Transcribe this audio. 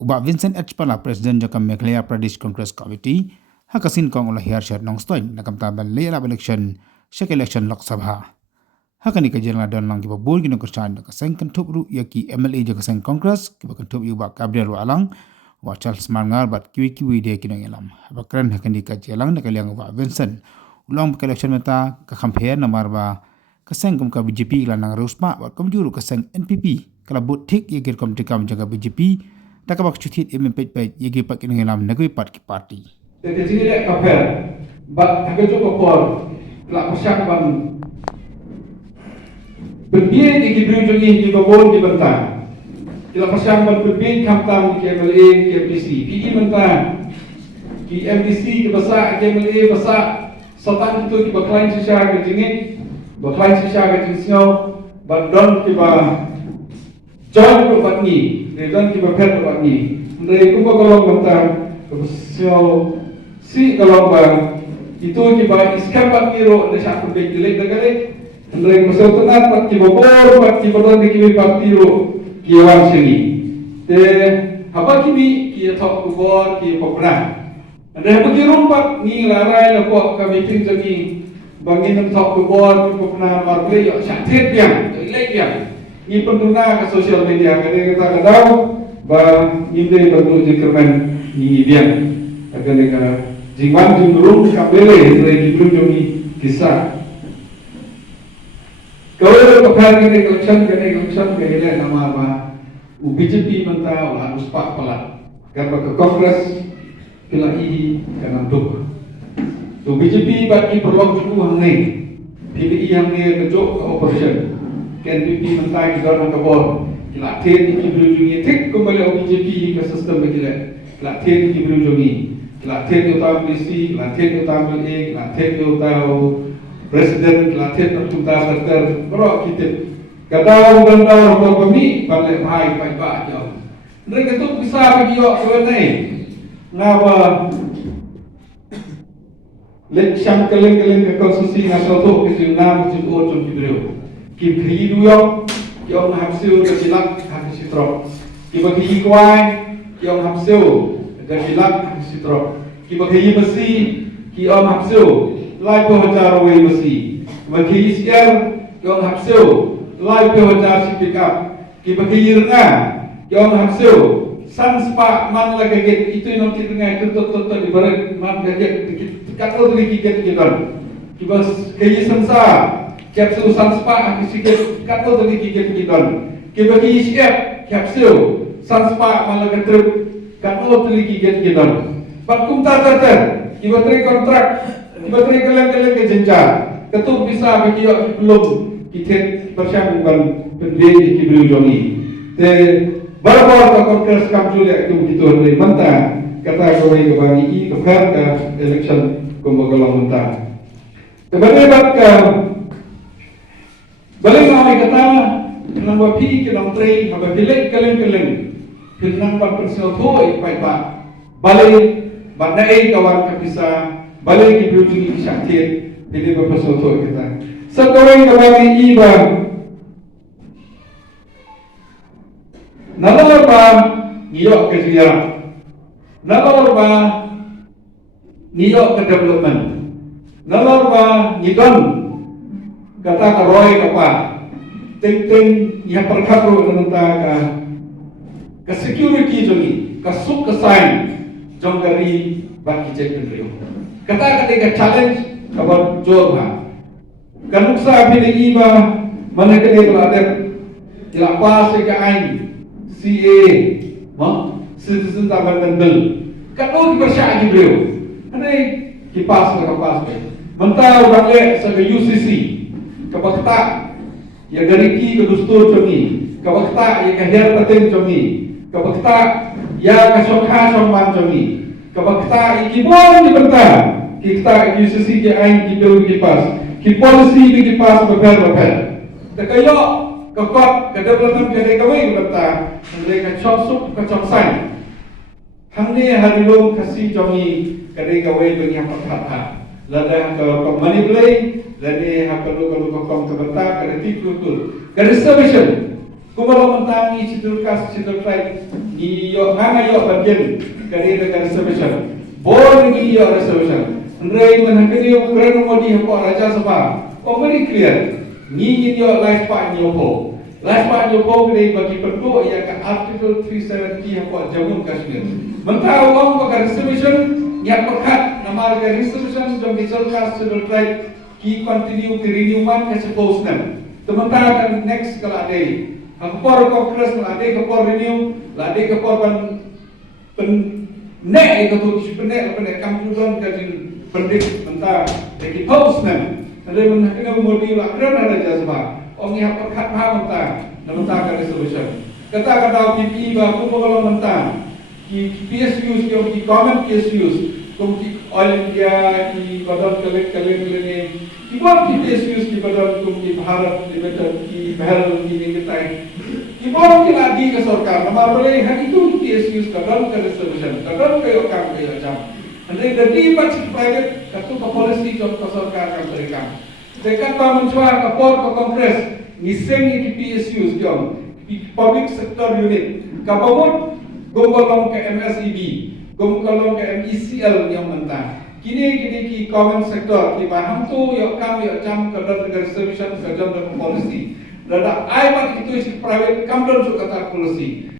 Uba Vincent H. Pala, President Jakam Meghalaya Pradesh Congress Committee, hakasin kong ula hiar syar nongstoin nakamtaban layla election, shek election Lok Sabha. Hakani ka jirna don lang kiba bol gino kerjaan na kaseng kentup ru yaki MLA jo kaseng Congress kiba kentup yu ba Gabriel Alang wa Charles Marngar bat kiwi de kino ngelam. Haba keren hakani ka jelang na kaliang uba Vincent ulang ba election meta ka campaign na marba kaseng kum ka BJP lanang rusma bat komjuru kaseng NPP kala bot tik yagir kom tikam jaga BJP takabak chutit impet pe yagi pak kino ngelam nagui part ki party. Jadi sini lek campaign bat hagajo ko por la pasyak ban berbiaya di Gibril Jongi di Babon di Bentang. Kita pasang berbiaya kamtam di KMLA, KMDC. Di Bentang, di MDC, di Besar, KMLA, Besar. Sultan itu di Baklain Sisha ke Jingit, Baklain Sisha ke Jingsyo, Bandon di John ke Batni, Redon di Bapet ke Batni. Dari Kumpul Kolong Bentang, Kesyo Si Kolong Bang, itu di Iskar Batni Ro, Dari Syak Kumpul Jelek Dagalik. Andai masuk tenat pati bobor pati bodoh dikini pati ro kiawan sini. Te apa kimi kia tok bobor kia popna. Andai apa kia rompat ni larai lepo kami ting jadi bangin tok bobor popna marble yo sakit yang ilek yang. Ni penduna ke sosial media kadang kita kadang ba inde bentuk jikerman ni biang. Agar mereka jingwan jingurung kabele dari Gibril Jongi kisah. Kalau kepada election kaya nama apa? BJP mentah lah uspak pelat. Kerana ke Kongres kila ini kena duk. So BJP bagi perlu cukup hangai. PDI hangai kejuk ke operation. KNPP mentah kita orang kebor. Kila ten ini berujungnya tik kembali BJP ke sistem begini. Kila ten ini berujungnya. Kila ten utama BC, kila ten utama A, kila ten utama Presiden latih tertuta serta berok kita kadang benda orang kami balik hai pai pak jauh. Mereka tu bisa pergi awak ke ni. Ngapa? Lek syam keleng ke konstitusi nasional tu ke jurnal jumlah jum Gibril. Kim kiri dua, yang hapsil tersilap hak sitro. Kim kiri kuai, yang hapsil tersilap hak sitro. Kim kiri besi, yang hapsil lai pehojar away besi. Bagi isiar yang hapsil lai pehojar si pick up. Bagi renga yang hapsil sans pak man lagi get itu yang kita renga itu tot di barat man gajet katul lagi get gidan. Bagi sansa kapsul sans pak sikit katul lagi get gidan. Bagi isiar kapsul sans pak man lagi trip katul lagi get gidan. Patkum tartar. Bagi kontrak Ibarat keleng ke jenjang, ketuk bisa bagi awak belum kita bersambungkan pendiri di Gibril Jongi. Te baru Kongres Kamjul itu begitu dari mentah kata kau ini kebangi i kefer ke election kumbagalang mentah. Kemudian ke balik kami kata nang wapi ke nang train apa pilih keleng kenang buat personal toy pai pak balik bandai kawan kabisa balik Gibril Jongi syakir pilih berpesoto kita. Sekarang kembali iba. Nalar ba ngiyok ke ziarah. Nalar ba ngiyok ke development. Nalar ba ngidon kata ke roy apa. Ting yang perkabru menentang ke security Jongi, ke suk ke sign jongkari bagi cek Rio. Kata ketika challenge kabar jor ha. Kan muksa PDI ba mana kene belajar tidak pas ke ain CA citizen amendment bill. Kan oh dipercaya beliau. Ane kipas ke pas. Mentah orang le sebagai UCC. Kabakta ya gariki ke dustur Jongi. Kabakta ya kahir paten Jongi. Kabakta ya kasokha somman Jongi. Kabakta ikibon di bentang. Kita UCC ke ain kita kipas. Ki polisi di kipas beber. Tekayo kekot ke development ke kawai bentang. Mereka cosok ke cosai. Hamne harilung kasih Jongi ke kawai bagi apa kata. Lada ke money play, lada kalau kom ke bentang ke tipu tu. Ke reservation. Kumala mentangi situl kas situl flight ni yo hanga yo bagian dari reservation bor ni yo reservation ndrei man hakini yo kren modi ko raja sabha very clear ni yo life part ni ko life part ni ko ni bagi perlu ya ka article 370 ko Jammu Kashmir mentau wong ko reservation yang pekat nama reservation jom disolkas civil right ki continue ke renewal ke seposkan sementara kan next kalau ada kapor kongres kalau ada kapor renew ada kapor pen nek itu tu sebenarnya kampudan kajin pendik mentah lagi poskan ada menakina modi lah kerana ada jazba orang yang perkat mentah ke resolution kata PPE ba ko kalau mentah ki PSUs ki government PSUs Kumki oil India ki badan kale ne ki बहुत की PSUs की badan kumki Bharat Limited की पहल की निगताई ki बहुत की लादी का सरकार हमारे बड़े हकी तो PSUs का रन कर resolution का रन कयो काम कयो जam andre dati pacik private katu ka policy job ka सरकार का तरीका dekat pa mencoba ka por ka kongres ngiseng ki PSUs jom public sector unit ka pamut gombolong ke MSEB gombolong ke MECL yang mentah kini ki common sector ki paham tu yo kam yo jam kadar reservation ka jam policy rada ai mat itu private kam don su kata policy